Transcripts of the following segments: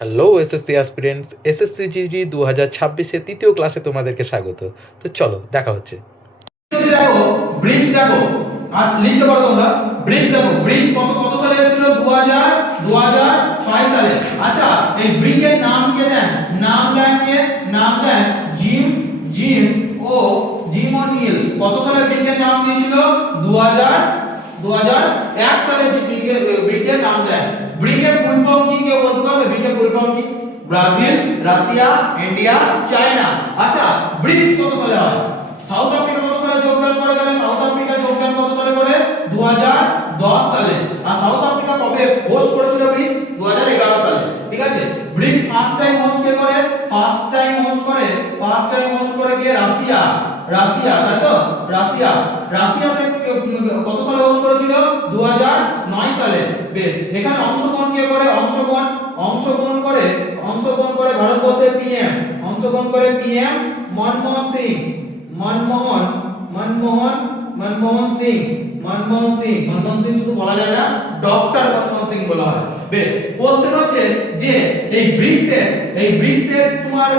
Hello SSC aspirants, SSC GD 2026 তৃতীয় ক্লাসে তোমাদেরকে স্বাগত। তো চলো দেখা হচ্ছে। যদি দেখো ব্রিক্স দেখো আর লিখতে পারো তোমরা ব্রিক্স দেখো ব্রিক কত কত সালে এসেছিল 2006 সালে। আচ্ছা এই ব্রিকের নাম কে দেন? নাম দেন জিম ও নীল। কত সালে ব্রিকের নাম দিয়েছিল? 2001 সালে ব্রিকের নাম দেন। ব্রিকের ফুল ফর্ম কি কেউ বলতে পারবে? ব্রিকের ফুল ফর্ম কি? Brazil, Russia, India, China. আচ্ছা ব্রিক্স কত সালে হয়? সাউথ আফ্রিকা কত সালে যোগদান করে? তাহলে সাউথ আফ্রিকা যোগদান কত সালে করে? 2010 সালে। আর সাউথ আফ্রিকা কবে হোস্ট করেছিল ব্রিক্স? 2011 সালে। ঠিক আছে, ব্রিক্স ফার্স্ট টাইম হোস্ট কে করে? ফার্স্ট টাইম হোস্ট করে কে? রাশিয়া, তাই তো? রাশিয়াতে কত সালে হোস্ট করেছিল? 2009 সালে। বেশ, এখানে অংশগ্রহণ কে করে? অংশগ্রহণ করে ভারতবর্ষের পিএম। অংশগ্রহণ করে পিএম মনমোহন সিং। মনমোহন সিং শুধু বলা যায় না, ডক্টর মনমোহন সিং বলা হয়। বেশ, কোশ্চেন হচ্ছে যে এই ব্রিক্সের তোমার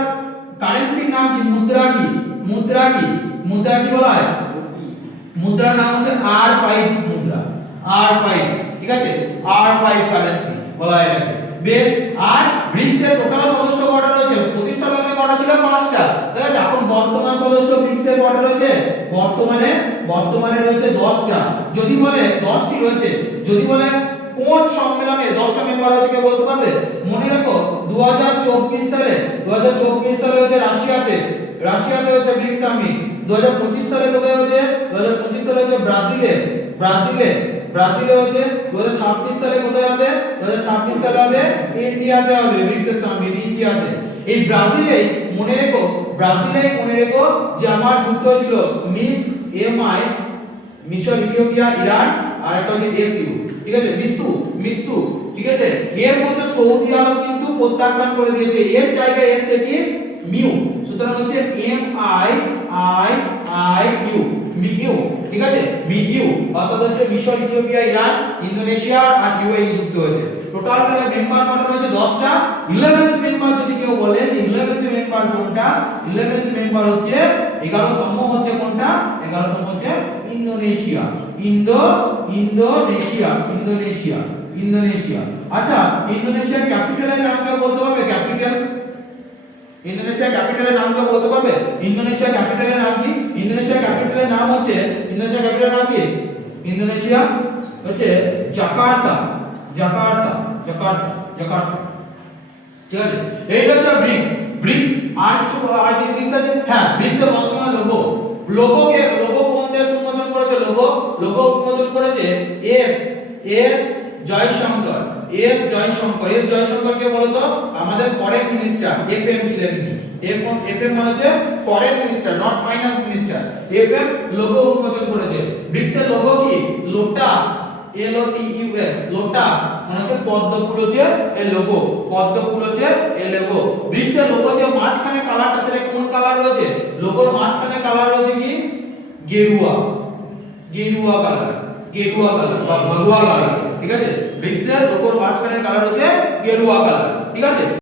কারেন্সির নাম কি? মুদ্রা কি বলা হয়? মুদ্রার নাম হচ্ছে R5 মুদ্রা। R5, ঠিক আছে, R5 কারেন্সি বলা হয় এটাকে। বেশ, আর ব্রিক্সের টোটাল সদস্য কটা রয়েছে? প্রতিষ্ঠালগ্নে কটা ছিল? 5টা। ঠিক আছে, এখন বর্তমান সদস্য ব্রিক্সের কটা রয়েছে? বর্তমানে রয়েছে 10টা। যদি বলে 10টি রয়েছে, যদি বলে কোন সম্মেলনে 10টা মেম্বার রয়েছে কেউ বলতে পারবে? মনে রাখো 2024 সালে হচ্ছে রাশিয়াতে হচ্ছে ব্রিক্স সামিট। 2025 সালে কোথায় হচ্ছে? 2025 সালে হচ্ছে ব্রাজিলে হচ্ছে। 2026 সালে কোথায় হবে? 2026 সালে হবে ইন্ডিয়াতে হবে ব্রিক্স সামিট, ইন্ডিয়াতে। এই ব্রাজিলেই মনে রেখো যে আমার যুদ্ধ হয়েছিল মিশর, ইথিওপিয়া, ইরান, আর একটা হচ্ছে এসইউ। ঠিক আছে, মিস্তু। ঠিক আছে, এর মধ্যে সৌদি আরব কিন্তু প্রত্যাখ্যান করে দিয়েছে। এর জায়গায় এসছে কি? মিউ। সুতরাং হচ্ছে মিউ। ঠিক আছে, মিউ অর্থাৎ হচ্ছে মিশর, ইথিওপিয়া, ইরান, ইন্দোনেশিয়া আর ইউএই যুক্ত হয়েছে। টোটাল তাহলে মেম্বার কত রয়েছে? 10টা। 11th মেম্বার যদি কেউ বলে যে 11th মেম্বার কোনটা? 11th মেম্বার হচ্ছে 11তম হচ্ছে কোনটা? 11তম হচ্ছে ইন্দোনেশিয়া। ইন্দোনেশিয়া। আচ্ছা ইন্দোনেশিয়ার ক্যাপিটালের নাম কেউ বলতে পারবে? ইন্দোনেশিয়ার ক্যাপিটালের নাম কেউ বলতে পারবে? ইন্দোনেশিয়ার ক্যাপিটালের নাম কি? ইন্দোনেশিয়ার ক্যাপিটালের নাম কি? ইন্দোনেশিয়া হচ্ছে জাকার্তা। ঠিক আছে, এইটা হচ্ছে ব্রিক্স। আর কিছু ব্রিক্স আছে? হ্যাঁ, ব্রিক্সের বর্তমান লোগো কোন দেশ উন্মোচন করেছে? লোগো উন্মোচন করেছে এস জয়শঙ্কর। এস জয়শঙ্কর কে বলো তো? আমাদের ফরেন মিনিস্টার। এফএম ছিলেন ইনি। এফএম মানে হচ্ছে foreign minister, not finance minister. FM logo উন্মোচন করেছে। ব্রিক্সের লোগো কি? লোটাস। লোটাস মানে হচ্ছে পদ্ম ফুল হচ্ছে এর লোগো। ব্রিক্সের লোগো যে মাঝখানে কালারটা, সেটা কোন কালার রয়েছে? লোগোর মাঝখানে কালার রয়েছে কি? গেরুয়া কালার বা ভগবা কালার। ঠিক আছে, ব্রিক্সের লোগোর মাঝখানে কালার হচ্ছে গেরুয়া কালার। ঠিক আছে।